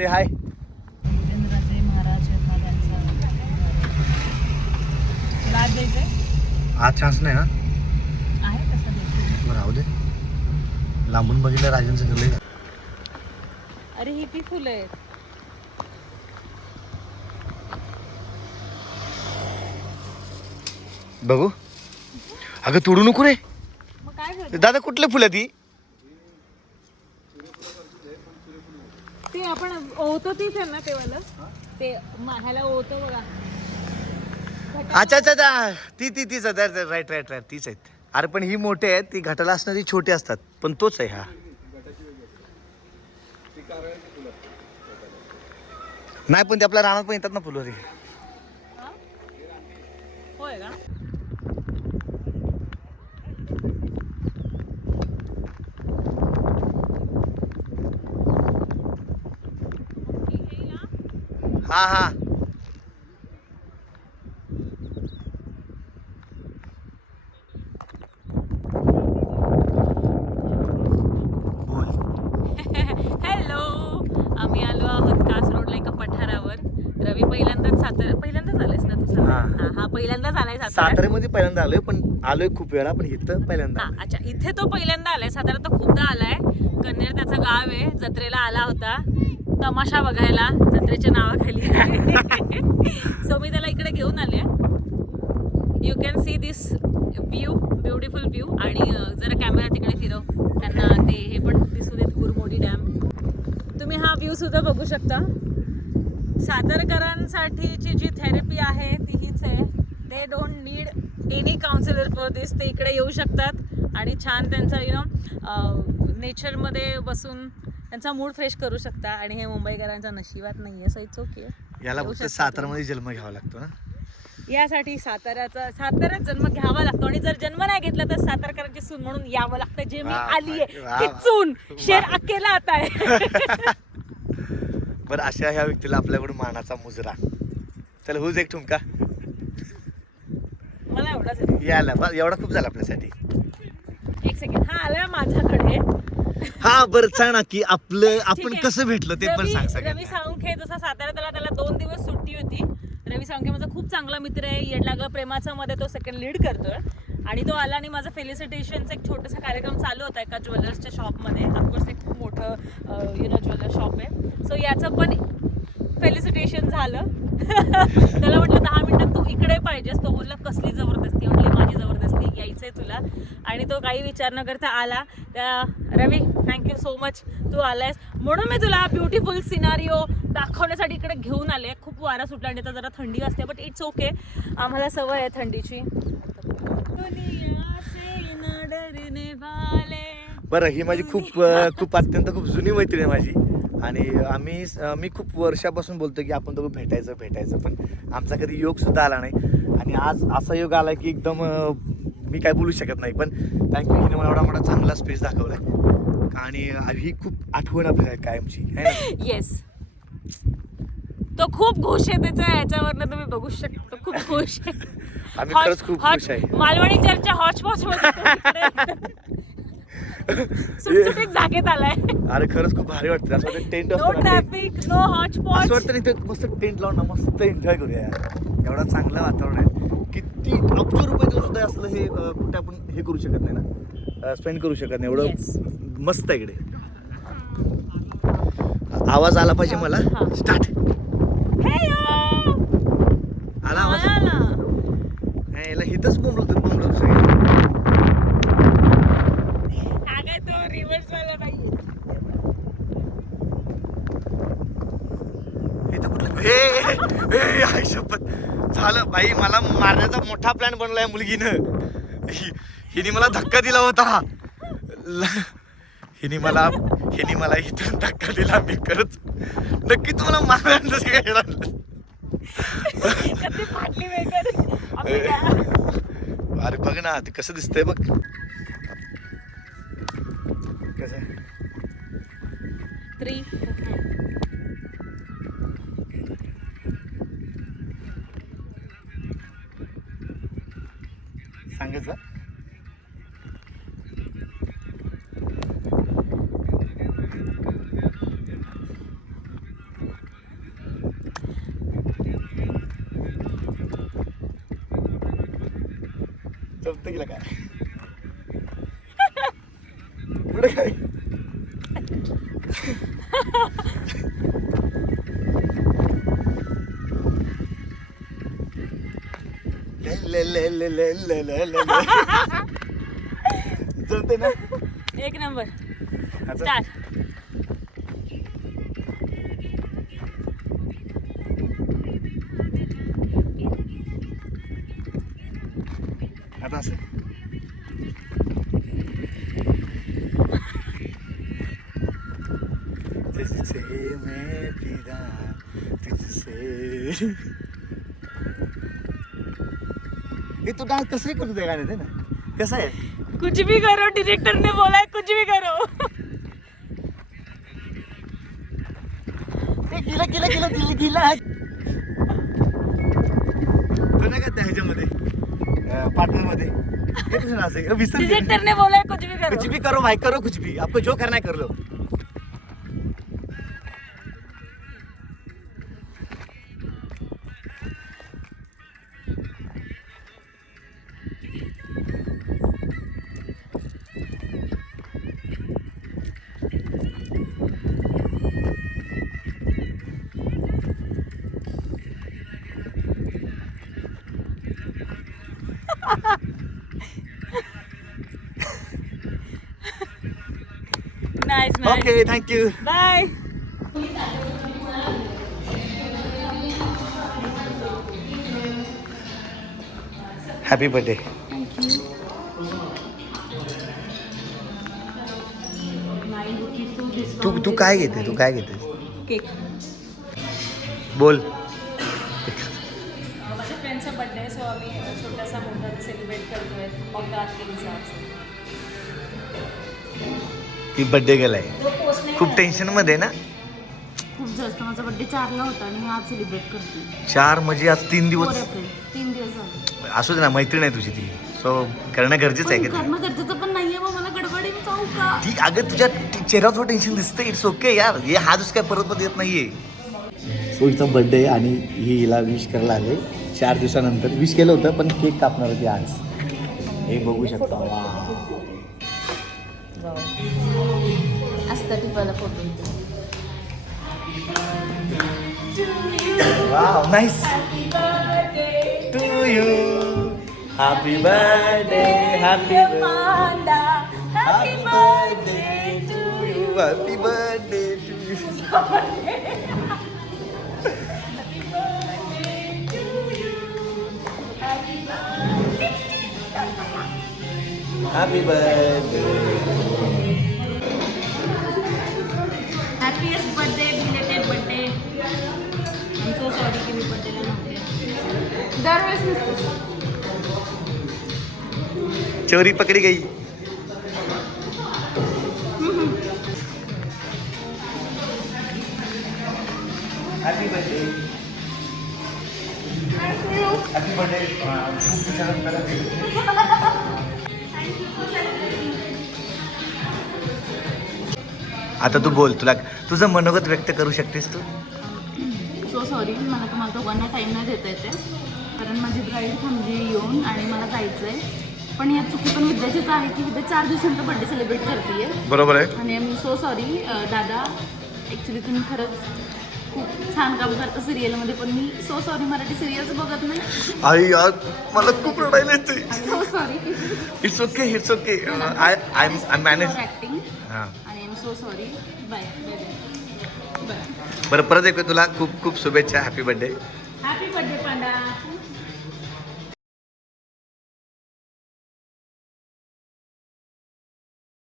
से हाय. उदयनराजे महाराज आहेत ना त्यांचं लाज द्यायचंय आज चान्स नाही हा. आहे कसं द्यायचं. बरं राहू दे. लांबून बघितलं राजांचं घर. अरे ही ती फुलं आहेत. बघू. अगं तोडू नको रे. मग काय करतो दादा कुठले फुलं ती? ते आपण ओवतो तीच आहे ना ते वालं ते ह्याला ओवतो बघा. अच्छा अच्छा अच्छा. तीच राईट राईट राईट तीच आहेत. अरे पण ही मोठे आहेत, ती घाटाला असणारी छोटी असतात, पण तोच आहे हा. नाही पण ते आपल्या रानात पण येतात ना फुलं रे. होय का. हा हा. हॅलो, आम्ही आलो आहोत कास रोडला एका पठारावर. रवी पहिल्यांदाच आलायस ना तू? हा. हा पहिल्यांदाच आलाय साताऱ्यात. साताऱ्यामध्ये पहिल्यांदा आलोय, पण आलोय खूप वेळा, पण इथं पहिल्यांदा आलोय. अच्छा, इथे तो पहिल्यांदा आलाय. साताऱ्यात तो खूपदा आलाय. कन्नेर त्याचं गाव आहे. जत्रेला आला होता तमाशा बघायला जत्रेच्या नावाखाली. सो मी त्याला इकडे घेऊन आले. You can see this view, beautiful view. आणि जरा कॅमेरा तिकडे फिरव, त्यांना ते हे पण दिसू देत, कुरमोडी डॅम. तुम्ही हा व्ह्यू सुद्धा बघू शकता. सातारकरांसाठीची जी थेरपी आहे ती हीच आहे. They don't need any counsellor for this. ते इकडे येऊ शकतात आणि छान त्यांचा नेचरमध्ये बसून त्यांचा मूड फ्रेश करू शकता. आणि हे मुंबईकरांच्या नशिबात नाही आहे. So it's okay. याला फक्त सातारामध्ये जन्म घ्यावा लागतो ना. यासाठी साताऱ्यात जन्म घ्यावा लागतो. आणि जर जन्म नाही घेतला तर सातारकरांची सून म्हणून यावं लागतं. जे मी आली आहे चून शेर अकेला आता आहे. बरं, अशा ह्या व्यक्तीला आपल्याकडून मानाचा मुजरा. चल हुज एक ठुमका. मला एवढाच यायला बस एवढा खूप झाला आपल्यासाठी. एक सेकंड. हा आलाय माझ्याकडे. हा बरं सांग ना की आपण ठीक आहे. कसं भेटलो ते पण सांग. रवी साळुंखे जसा साताऱ्यात त्याला 2 दिवस सुट्टी होती. रवी साळुंखे माझा खूप चांगला मित्र आहे. येड लागलं प्रेमाचं मध्ये तो सेकंड लीड करतोय. आणि तो आला आणि माझा फेलिसिटेशनचा एक छोटासा कार्यक्रम चालू होता एका ज्वेलर्सच्या शॉपमध्ये. ऑफकोर्स एक खूप मोठं ज्वेलर शॉप आहे. सो याचं पण फेलिसिटेशन झालं. त्याला म्हटलं 10 मिनिटात तू इकडे पाहिजेस. तो बोलला कसली जबरदस्ती. म्हटली माझी जबरदस्ती, यायचंय तुला. आणि तो काही विचार न करता आला. त्या रवी थँक्यू सो मच तू आलायस. म्हणून मी तुला ब्युटिफुल सिनारिओ दाखवण्यासाठी इकडे घेऊन आले. खूप वारा सुटला आणि आता जरा थंडी वाजते, बट इट्स ओके. आम्हाला सवय आहे थंडीची. बरं, ही माझी खूप अत्यंत खूप जुनी मैत्रीण आहे माझी. आणि मी खूप वर्षापासून बोलतो की आपण दोघं भेटायचं पण आमचा कधी योग सुद्धा आला नाही. आणि आज असा योग आला की एकदम मी काय बोलू शकत नाही. पण थँक्यू, हिने मला एवढा मोठा चांगला स्पेस दाखवलाय. आणि ही खूप आठवण आपल्याला कायमची आहे. येस, तो खूप खुश आहे. त्याच्या ह्याच्यावरनं तुम्ही बघू शकता. खूप खुश आहे. आम्ही खरंच खूप खुश आहे. मालवणी चर्चा हॉचपॉच मध्ये सुटसुटीत जागेत आलाय. अरे खरंच खूप भारी वाटतं. असं वाटतं tent no traffic, no hotchpotch. असं वाटतं नाही मस्त टेंट लावून ना मस्त एन्जॉय करूया. एवढा चांगलं वातावरण आहे. किती अब्ज रुपये देऊन सुद्धा असलं हे कुठे आपण हे करू शकत नाही ना, स्पेंड करू शकत नाही. एवढं मस्त आहे इकडे. आवाज आला पाहिजे मला. स्टार्ट. आला आवाज. याला हिथंच बोंबलतो सगळं. हा काय तो रिव्हर्स वाला नाही. इथं कुठलं आई शपथ झालं बाई. मला मारण्याचा मोठा प्लॅन बनलाय मुलगीनं. हिने मला धक्का दिला होता. हिने मला इथून धक्का दिला. मी खरंच नक्की तुम्हाला मारण्याचं काय. अरे बघ ना ते कसं दिसतंय बघ. कसं 3 सांगायचं. इकडे काय पुढे काय जमते ना. एक नंबर. आता स्टार्ट. आता असं तुझसे मैं फिदा तुझसे. हे तू डान्स कसं करतो त्या गाण्यात आहे ना कसं आहे. कुछ भी करो, डायरेक्टर ने बोला है कुछ भी करो. गिला गिला गिला गिला गिला तो नाही का त्या ह्याच्यामध्ये पार्टनर मध्ये हे कसं असं विसर डायरेक्टर ने बोला है कुछ भी कुछ करो. भी करो भाई करो कुछ भी आपको जो करना है कर लो. Nice nice. Okay thank you. Bye. Happy birthday. तू तू काय घेते तू काय घेते केक. बोल. माझ्या फ्रेंडचा बर्थडे सो आम्ही छोटासा मोठा सेलिब्रेट करतोय औकात के हिसाब से. ती बर्थडे गेलाय तो पोस्ट नाही खूप टेन्शन मध्ये ना. खूप जास्त. माझा बर्थडे 4ला होता आणि मी आज सेलिब्रेट करते. 4 म्हणजे आज 3 4 दिवस. एप्रिल. 3 दिवस झाले. असू दे ना मैत्रीण आहे तुझी ती सो करणं गरजेचं आहे पण का ते? करणं गरजेचं पण नाहीये. मग मला गडबडी मी जाऊ का? ती अगं तुझ्या चेहऱ्यावर थोडं टेन्शन दिसतं. इट्स ओके यार. हे हा दिवस काय परत येत नाहीये. सो हिचा बर्थडे आणि ही हिला विश करायला आले 4 दिवसानंतर. विश केलं होतं पण केक कापणार होती आज. हे बघू शकता. असतं टिपायला photo. Wow nice. To you happy birthday happy birthday to you happy birthday to you. Happy birthday. Happiest birthday. Belated birthday. I so sorry की मी बर्थडेला नव्हते. दरवेळेस नसते. चोरी पकडी गई. Happy birthday. Happy birthday. आता तू बोल. तुला तुझं मनोगत व्यक्त करू शकतेस तू. So sorry. मला तुम्हाला दोघांना टाईम नाही देता येते कारण माझी ब्राईड थांबली येऊन आणि मला जायचं आहे. पण यात चुकी पण विद्याचीच आहे की विद्या 4 दिवसांचा बर्थडे सेलिब्रेट करते आहे. बरोबर आहे. आणि आय एम सो सॉरी. दादा ॲक्च्युली तुम्ही खरंच खूप छान काम करता सिरियलमध्ये. पण मी सो सॉरी मराठी सिरियल्स बघत नाही. आई यार मला खूप रडायला येते. So sorry. It's okay it's okay. I manage. Acting. हां आणि I am so sorry. Bye bye bye. बरं परत एकदा तुला खूप खूप शुभेच्छा. Happy birthday.